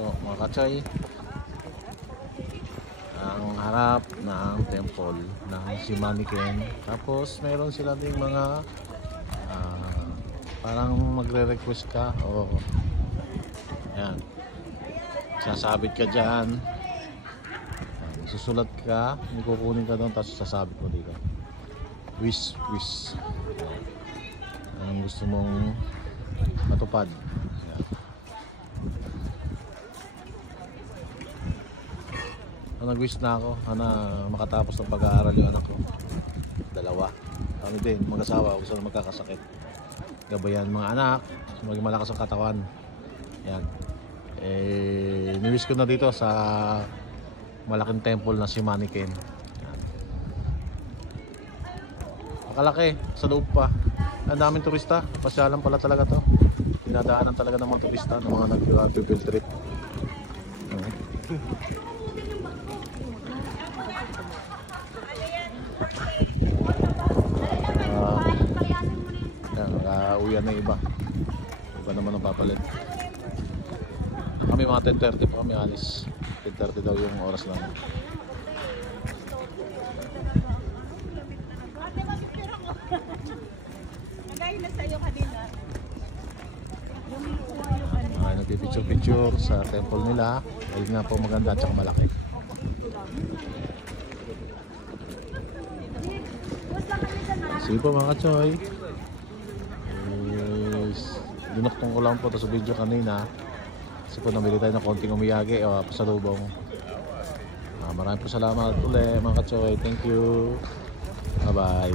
po mga katsoy, ang harap ng temple ng Shimaniken. Tapos meron sila ding mga parang magre-request ka o yan, sasabit ka dyan, susulat ka, may kukunin ka doon, tapos sasabit mo dito, wish ang gusto mong matupad. Yan. Nag-wish na ako na makatapos ng pag-aaral yung anak ko, dalawa. Kami din mag-asawa, gusto na magkakasakit, gabayan mga anak, maging malakas ang katawan. Yan. Ni-wish ko na dito sa malaking temple na Shimaniken. Yan. Makalaki, sa loob pa. Ang daming turista, pasyalan pala talaga to. Dinadaanan talaga ng mga turista, ng mga nag-field trip. Uyan na iba naman ang papalit. Kami mga 10:30 pa kami alis. 10:30 daw yung oras lang. Nagpipicture sa temple nila. Ayun nga po, maganda at saka malaki. Sige po mga katsoy, dinuktong ko lang po sa video kanina kasi po nabili tayo ng konting umiyage o pasalubong. Maraming po salamat ulit mga katsoy. Thank you. Bye bye.